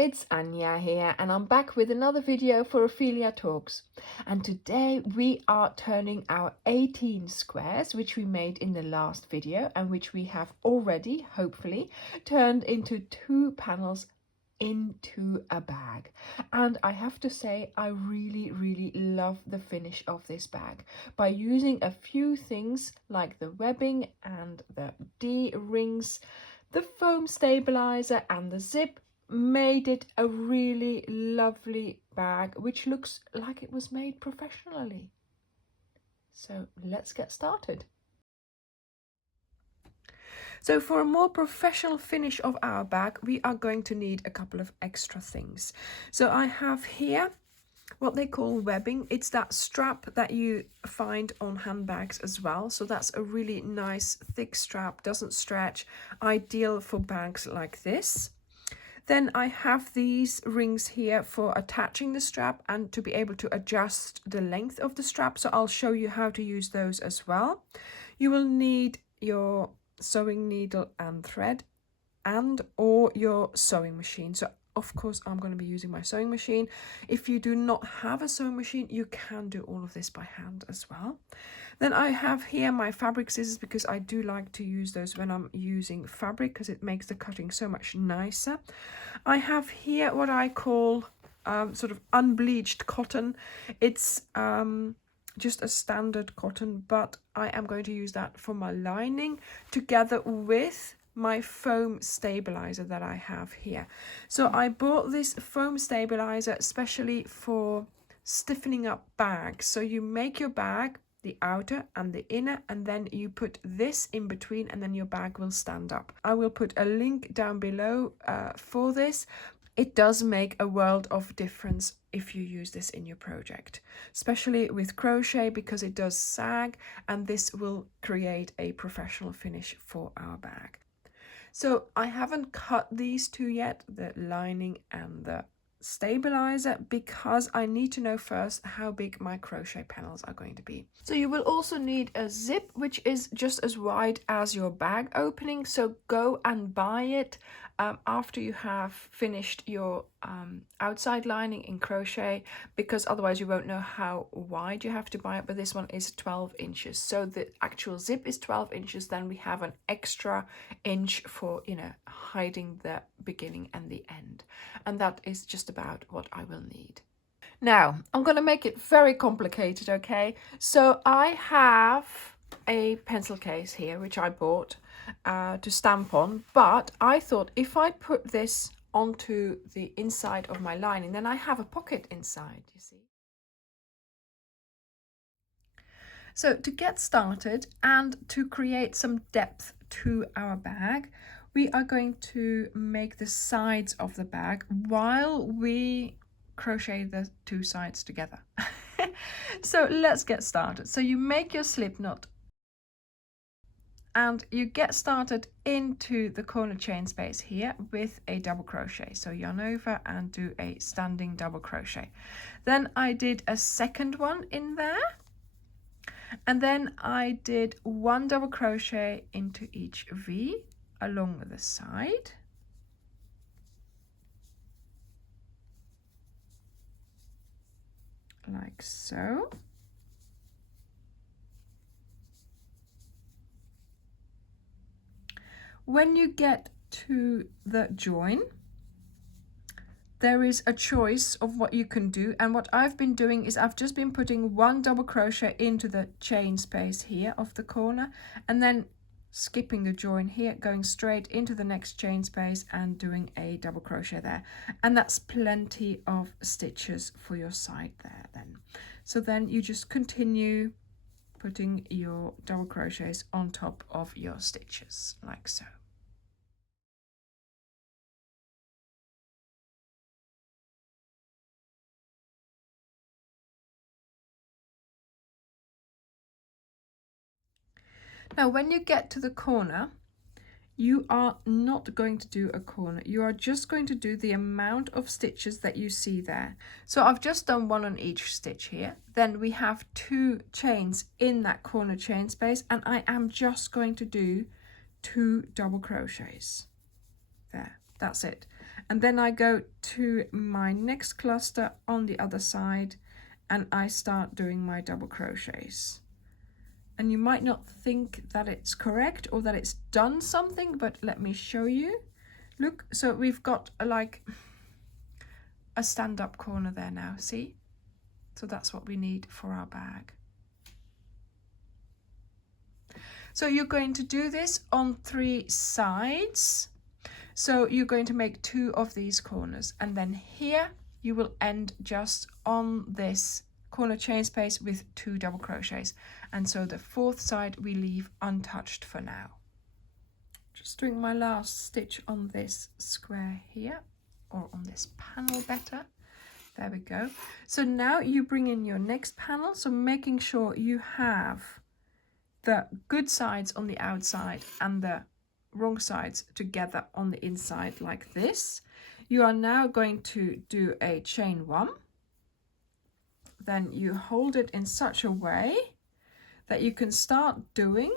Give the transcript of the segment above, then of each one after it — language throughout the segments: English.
it's Anya here, and I'm back with another video for Ophelia Talks. And today we are turning our 18 squares, which we made in the last video and which we have already, hopefully, turned into 2 panels into a bag. And I have to say, I really love the finish of this bag. By using a few things like the webbing and the D-rings, the foam stabilizer and the zip made it a really lovely bag, which looks like it was made professionally. So let's get started. So for a more professional finish of our bag, we are going to need a couple of extra things. So I have here what they call webbing. It's that strap that you find on handbags as well. So that's a really nice thick strap, doesn't stretch, ideal for bags like this. Then I have these rings here for attaching the strap and to be able to adjust the length of the strap. So I'll show you how to use those as well. You will need your sewing needle and thread and or your sewing machine. So of course I'm going to be using my sewing machine. If you do not have a sewing machine, you can do all of this by hand as well. Then I have here my fabric scissors, because I do like to use those when I'm using fabric because it makes the cutting so much nicer. I have here what I call sort of unbleached cotton. It's just a standard cotton, but I am going to use that for my lining together with my foam stabilizer that I have here. So I bought this foam stabilizer especially for stiffening up bags. So you make your bag, the outer and the inner, and then you put this in between, and then your bag will stand up. I will put a link down below for this. It does make a world of difference if you use this in your project, especially with crochet, because it does sag, and this will create a professional finish for our bag. So I haven't cut these two yet, the lining and the stabilizer, because I need to know first how big my crochet panels are going to be. So you will also need a zip, which is just as wide as your bag opening. So go and buy it after you have finished your outside lining in crochet, because otherwise you won't know how wide you have to buy it. But this one is 12 inches. So the actual zip is 12 inches. Then we have an extra inch for, hiding the beginning and the end. And that is just about what I will need. Now, I'm going to make it very complicated, okay? So I have a pencil case here, which I bought to stamp on, but I thought if I put this onto the inside of my lining, then I have a pocket inside, you see. So to get started and to create some depth to our bag, we are going to make the sides of the bag while we crochet the two sides together. So let's get started. So you make your slip knot and you get started into the corner chain space here with a double crochet. So yarn over and do a standing double crochet. Then I did a second one in there, and then I did 1 double crochet into each V along the side. Like so. When you get to the join, there is a choice of what you can do, and what I've been doing is I've just been putting 1 double crochet into the chain space here of the corner, and then skipping the join here, going straight into the next chain space and doing a double crochet there. And that's plenty of stitches for your side there then. So then you just continue putting your double crochets on top of your stitches like so. Now when you get to the corner, you are not going to do a corner. You are just going to do the amount of stitches that you see there. So I've just done 1 on each stitch here. Then we have 2 chains in that corner chain space, and I am just going to do 2 double crochets there. That's it. And then I go to my next cluster on the other side and I start doing my double crochets. And you might not think that it's correct or that it's done something, but let me show you. Look, so we've got like a stand-up corner there now, see? So that's what we need for our bag. So you're going to do this on 3 sides. So you're going to make 2 of these corners, and then here you will end just on this corner chain space with 2 double crochets. And so the 4th side we leave untouched for now. Just doing my last stitch on this square here, or on this panel better. There we go. So now you bring in your next panel, so making sure you have the good sides on the outside and the wrong sides together on the inside like this. You are now going to do a chain 1. Then you hold it in such a way that you can start doing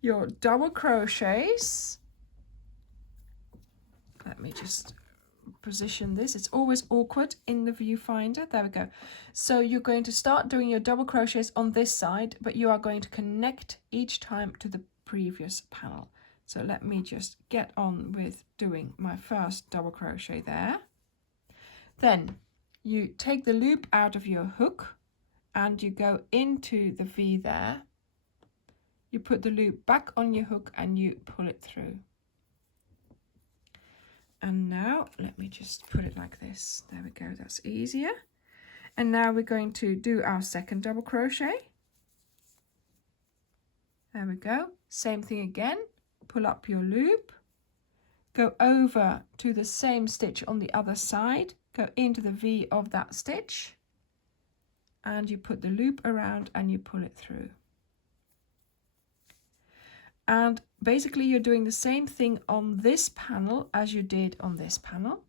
your double crochets. Let me just position this. It's always awkward in the viewfinder. There we go. So you're going to start doing your double crochets on this side, but you are going to connect each time to the previous panel. So let me just get on with doing my first double crochet there. Then you take the loop out of your hook and you go into the V there. You put the loop back on your hook and you pull it through. And now let me just put it like this. There we go, that's easier. And now we're going to do our second double crochet. There we go. Same thing again. Pull up your loop. Go over to the same stitch on the other side. Go into the V of that stitch. And you put the loop around and you pull it through. And basically you're doing the same thing on this panel as you did on this panel.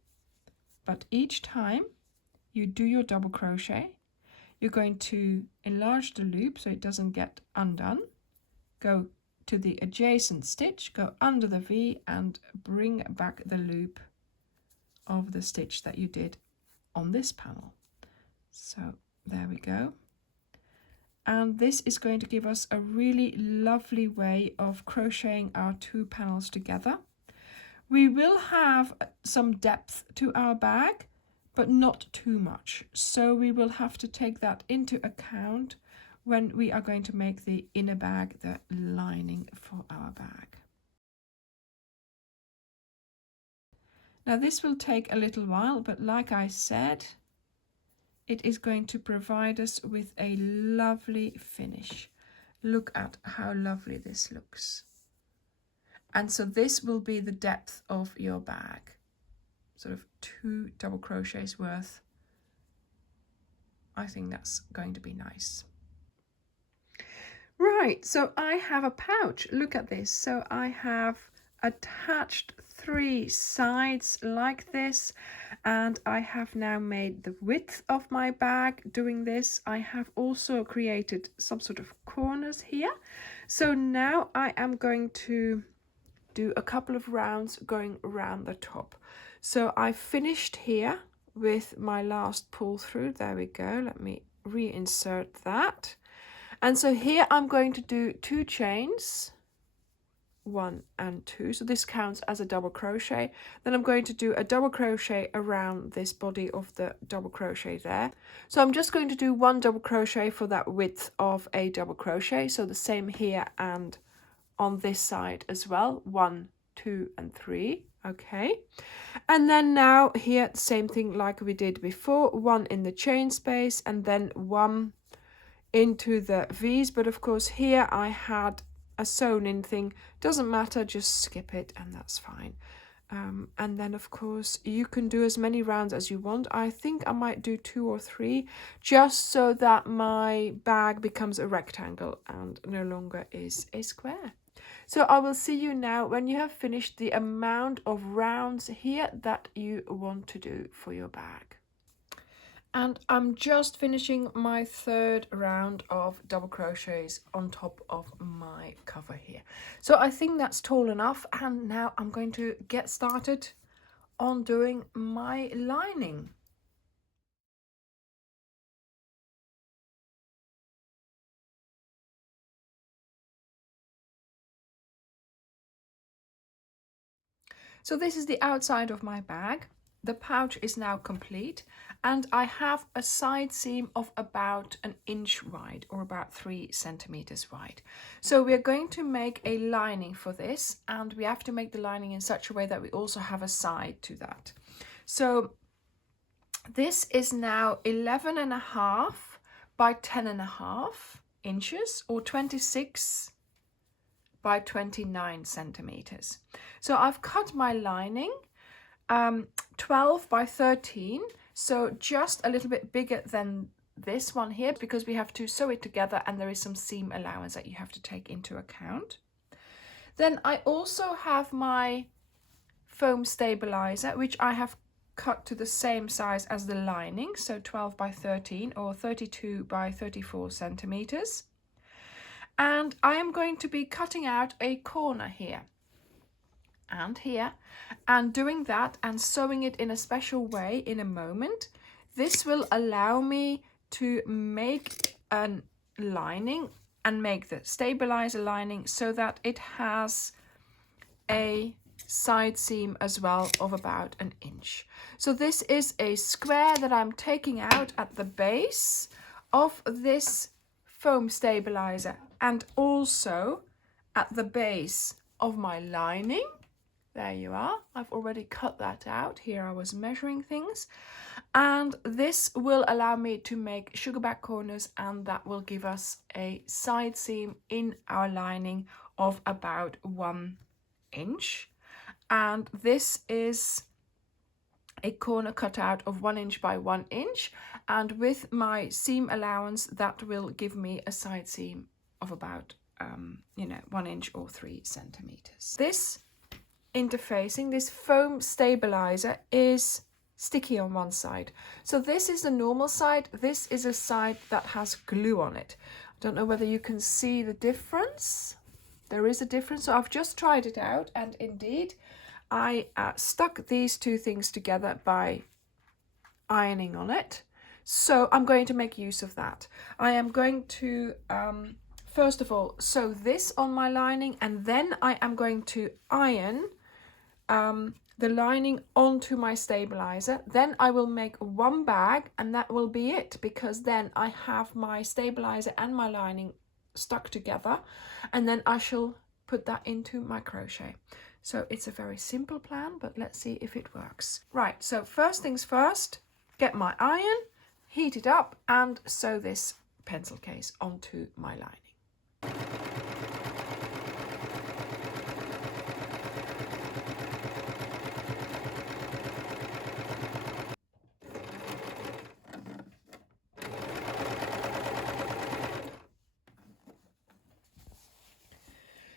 But each time you do your double crochet, you're going to enlarge the loop so it doesn't get undone. Go to the adjacent stitch, go under the V and bring back the loop of the stitch that you did on this panel. So there we go. And this is going to give us a really lovely way of crocheting our 2 panels together. We will have some depth to our bag, but not too much. So we will have to take that into account when we are going to make the inner bag, the lining for our bag. Now this will take a little while, but like I said, it is going to provide us with a lovely finish. Look at how lovely this looks. And so this will be the depth of your bag. Sort of 2 double crochets worth. I think that's going to be nice. Right, so I have a pouch. Look at this. So I have attached 3 sides like this, and I have now made the width of my bag doing this. I have also created some sort of corners here. So now I am going to do a couple of rounds going around the top. So I finished here with my last pull through. There we go. Let me reinsert that. And so here I'm going to do 2 chains, 1 and 2. So this counts as a double crochet. Then I'm going to do a double crochet around this body of the double crochet there. So I'm just going to do 1 double crochet for that width of a double crochet. So the same here and on this side as well. 1, 2 and 3. Okay. And then now here, same thing like we did before. 1 in the chain space and then 1 into the V's, but of course here I had a sewn in thing. Doesn't matter, just skip it and that's fine. And then of course you can do as many rounds as you want. I think I might do 2 or 3 just so that my bag becomes a rectangle and no longer is a square. So I will see you now when you have finished the amount of rounds here that you want to do for your bag. And I'm just finishing my third round of double crochets on top of my cover here. So I think that's tall enough, and now I'm going to get started on doing my lining. So this is the outside of my bag. The pouch is now complete, and I have a side seam of about 1 inch wide, or about 3 centimeters wide. So we're going to make a lining for this, and we have to make the lining in such a way that we also have a side to that. So this is now 11.5 by 10.5 inches, or 26 by 29 centimeters. So I've cut my lining 12 by 13, so just a little bit bigger than this one here, because we have to sew it together and there is some seam allowance that you have to take into account. Then I also have my foam stabilizer, which I have cut to the same size as the lining, so 12 by 13 or 32 by 34 centimeters. And I am going to be cutting out a corner here and here, and doing that and sewing it in a special way in a moment. This will allow me to make a lining and make the stabilizer lining so that it has a side seam as well of about 1 inch. So this is a square that I'm taking out at the base of this foam stabilizer, and also at the base of my lining. There you are. I've already cut that out. Here I was measuring things. And this will allow me to make sugar back corners, and that will give us a side seam in our lining of about 1 inch. And this is a corner cutout of 1 inch by 1 inch. And with my seam allowance, that will give me a side seam of about 1 inch or 3 centimeters. This interfacing, this foam stabilizer, is sticky on one side. So this is the normal side. This is a side that has glue on it. I don't know whether you can see the difference. There is a difference. So I've just tried it out, and indeed I stuck these two things together by ironing on it. So I'm going to make use of that. I am going to first of all sew this on my lining, and then I am going to iron the lining onto my stabilizer. Then I will make one bag, and that will be it, because then I have my stabilizer and my lining stuck together, and then I shall put that into my crochet. So it's a very simple plan, but let's see if it works. Right, so first things first, get my iron, heat it up, and sew this pencil case onto my lining.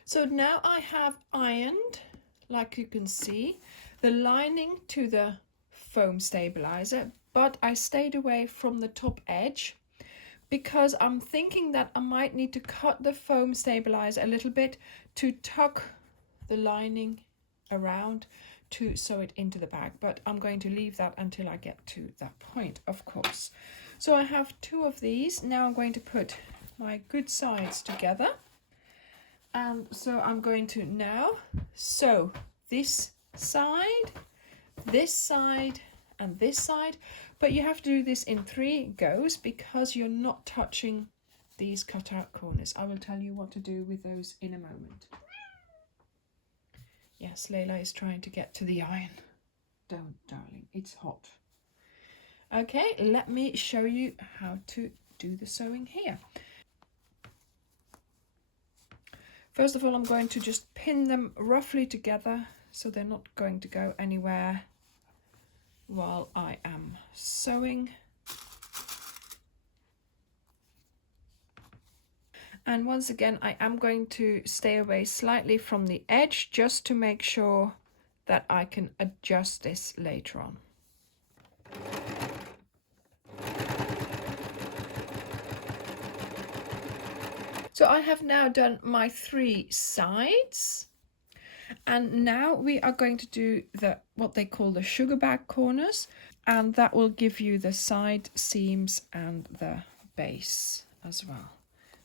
So now I have ironed, like you can see, the lining to the foam stabilizer, but I stayed away from the top edge because I'm thinking that I might need to cut the foam stabilizer a little bit to tuck the lining around to sew it into the bag, but I'm going to leave that until I get to that point, of course. So I have 2 of these. Now I'm going to put my good sides together. And so I'm going to now sew this side, and this side, but you have to do this in 3 goes because you're not touching these cutout corners. I will tell you what to do with those in a moment. Yes, Layla is trying to get to the iron. Don't, darling, it's hot. Okay, let me show you how to do the sewing here. First of all, I'm going to just pin them roughly together so they're not going to go anywhere while I am sewing. And once again, I am going to stay away slightly from the edge just to make sure that I can adjust this later on. So I have now done my 3 sides, and now we are going to do what they call the sugar bag corners, and that will give you the side seams and the base as well.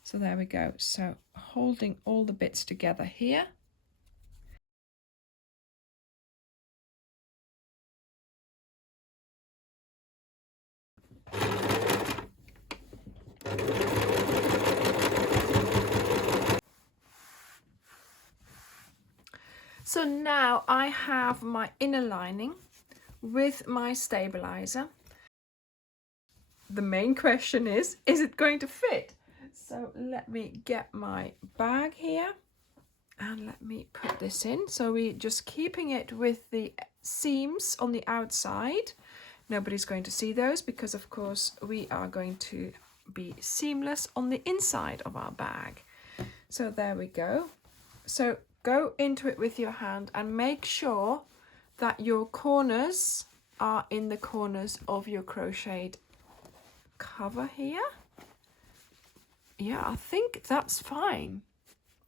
So there we go. So holding all the bits together here. So now I have my inner lining with my stabilizer. The main question is it going to fit? So let me get my bag here and let me put this in. So we're just keeping it with the seams on the outside. Nobody's going to see those because of course we are going to be seamless on the inside of our bag. So there we go. So go into it with your hand and make sure that your corners are in the corners of your crocheted cover here. Yeah, I think that's fine.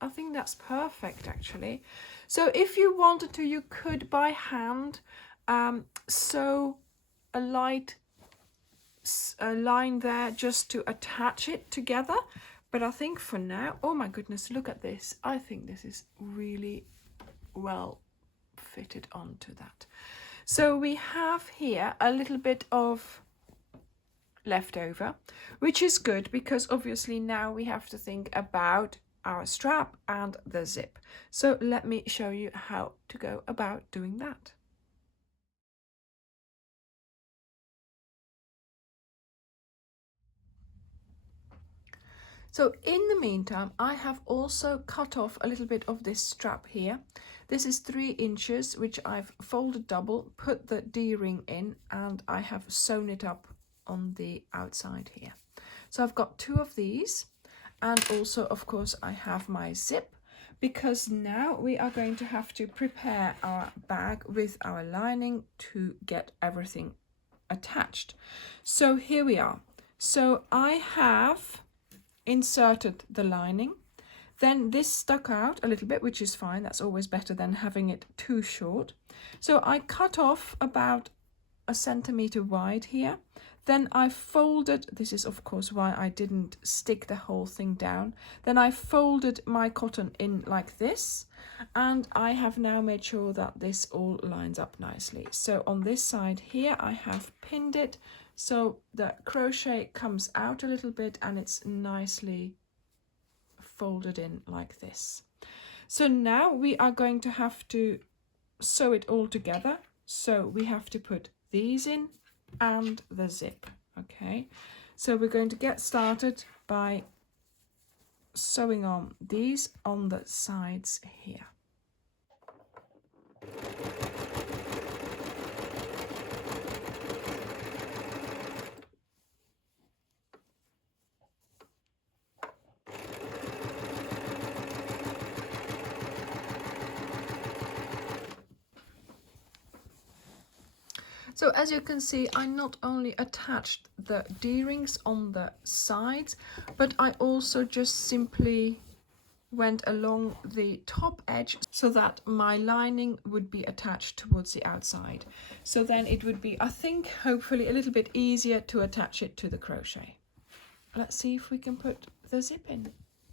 I think that's perfect actually. So if you wanted to, you could by hand sew a light line there just to attach it together. But I think for now, oh my goodness, look at this. I think this is really well fitted onto that. So we have here a little bit of leftover, which is good because obviously now we have to think about our strap and the zip. So let me show you how to go about doing that. So in the meantime, I have also cut off a little bit of this strap here. This is 3 inches, which I've folded double, put the D-ring in, and I have sewn it up on the outside here. So I've got 2 of these, and also of course I have my zip, because now we are going to have to prepare our bag with our lining to get everything attached. So here we are. So I have inserted the lining, then this stuck out a little bit, which is fine, that's always better than having it too short. So I cut off about 1 centimeter wide here, then I folded, this is of course why I didn't stick the whole thing down, then I folded my cotton in like this, and I have now made sure that this all lines up nicely. So on this side here I have pinned it so the crochet comes out a little bit and it's nicely folded in like this. So now we are going to have to sew it all together. So we have to put these in and the zip. Okay, so we're going to get started by sewing on these on the sides here. So as you can see, I not only attached the D-rings on the sides, but I also just simply went along the top edge so that my lining would be attached towards the outside. So then it would be, I think, hopefully a little bit easier to attach it to the crochet. Let's see if we can put the zip in.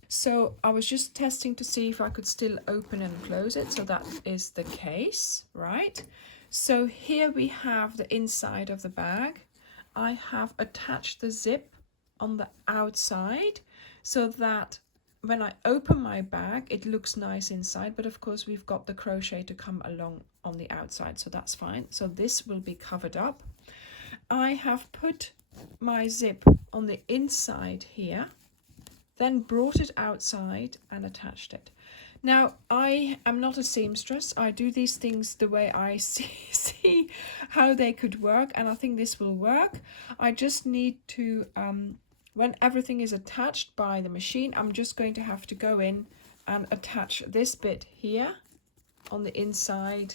So I was just testing to see if I could still open and close it. So that is the case, right? So here we have the inside of the bag. I have attached the zip on the outside so that when I open my bag, it looks nice inside, but of course we've got the crochet to come along on the outside, so that's fine. So this will be covered up. I have put my zip on the inside here, then brought it outside and attached it. Now, I am not a seamstress. I do these things the way I see how they could work, and I think this will work. I just need to, when everything is attached by the machine, I'm just going to have to go in and attach this bit here on the inside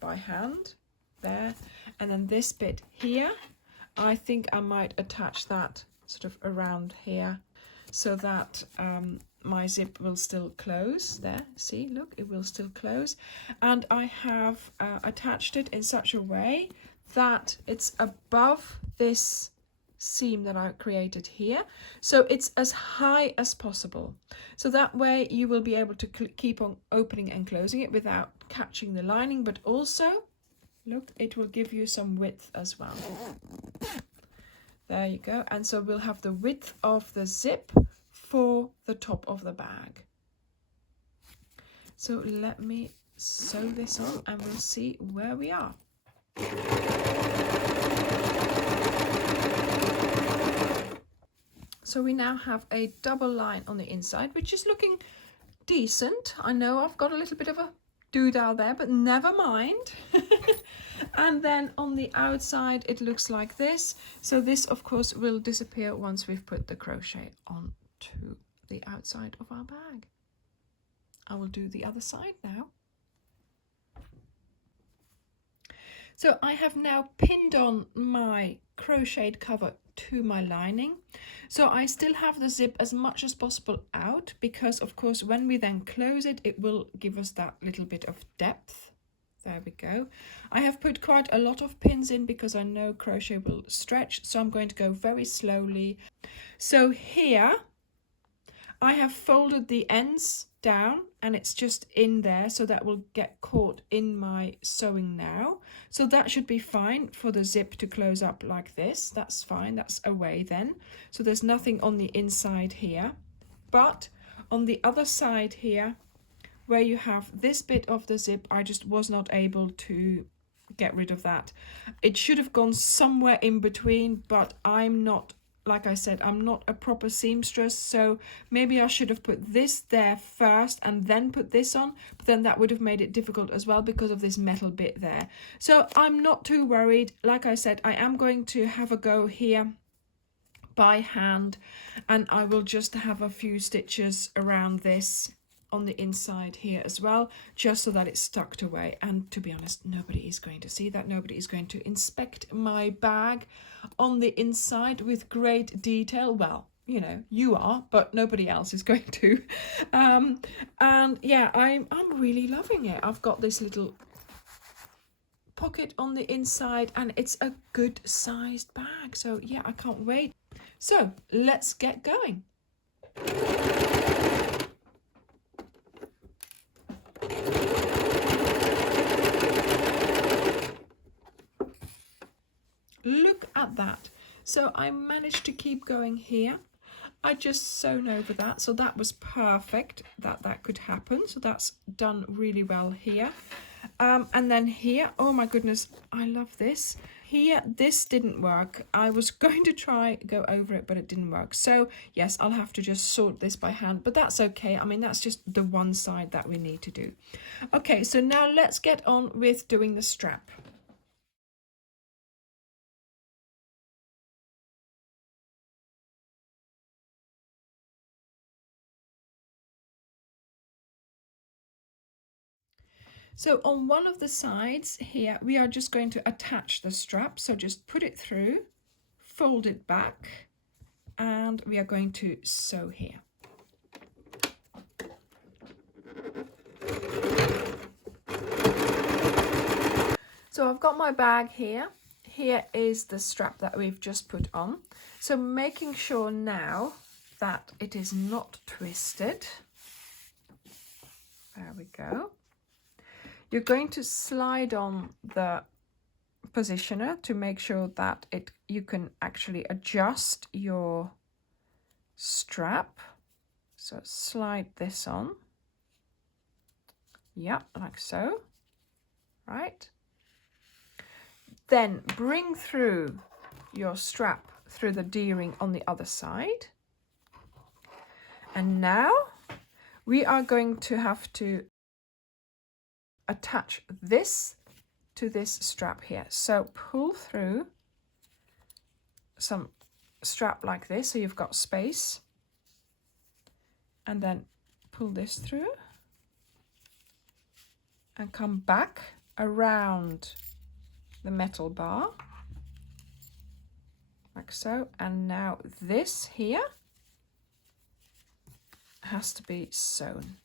by hand, there, and then this bit here. I think I might attach that sort of around here so that my zip will still close. There, see, look, it will still close. And I have attached it in such a way that it's above this seam that I created here, so it's as high as possible, so that way you will be able to keep on opening and closing it without catching the lining, but also look, it will give you some width as well. There you go. And so we'll have the width of the zip for the top of the bag. So let me sew this on and we'll see where we are. So we now have a double line on the inside, which is looking decent. I know I've got a little bit of a doodah there, but never mind. And then on the outside it looks like this. So this of course will disappear once we've put the crochet onto the outside of our bag. I will do the other side now. So I have now pinned on my crocheted cover to my lining. So I still have the zip as much as possible out, because of course when we then close it, it will give us that little bit of depth. There we go. I have put quite a lot of pins in because I know crochet will stretch, so I'm going to go very slowly. So here I have folded the ends down and it's just in there, so that will get caught in my sewing now. So that should be fine for the zip to close up like this. That's fine, that's away then. So there's nothing on the inside here, but on the other side here, where you have this bit of the zip, I just was not able to get rid of that. It should have gone somewhere in between, but I'm not, like I said, I'm not a proper seamstress, so maybe I should have put this there first and then put this on, but then that would have made it difficult as well because of this metal bit there. So I'm not too worried. Like I said, I am going to have a go here by hand, and I will just have a few stitches around this on the inside here as well, just so that it's tucked away. And to be honest, nobody is going to see that. Nobody is going to inspect my bag on the inside with great detail. Well, you know, you are, but nobody else is going to. And yeah, I'm really loving it. I've got this little pocket on the inside and it's a good sized bag. So yeah, I can't wait. So let's get going. Look at that. So I managed to keep going here. I just sewn over that, so that was perfect that could happen. So that's done really well here. And then here, oh my goodness, I love this. Here, this didn't work. I was going to try go over it, but it didn't work. So yes, I'll have to just sort this by hand, but that's okay. I mean, that's just the one side that we need to do. Okay, so now let's get on with doing the strap. So on one of the sides here, we are just going to attach the strap. So just put it through, fold it back, and we are going to sew here. So I've got my bag here. Here is the strap that we've just put on. So making sure now that it is not twisted. There we go. You're going to slide on the positioner to make sure that you can actually adjust your strap. So slide this on. Yeah, like so. Right. Then bring through your strap through the D-ring on the other side. And now we are going to have to attach this to this strap here. So pull through some strap like this, so you've got space, and then pull this through and come back around the metal bar like so. And now this here has to be sewn.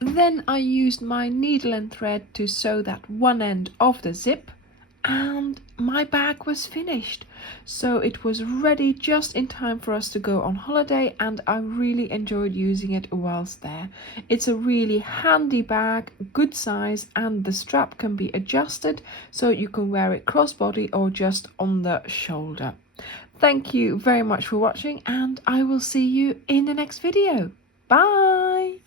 Then I used my needle and thread to sew that one end of the zip, and my bag was finished. So it was ready just in time for us to go on holiday, and I really enjoyed using it whilst there. It's a really handy bag, good size, and the strap can be adjusted so you can wear it crossbody or just on the shoulder. Thank you very much for watching, and I will see you in the next video. Bye!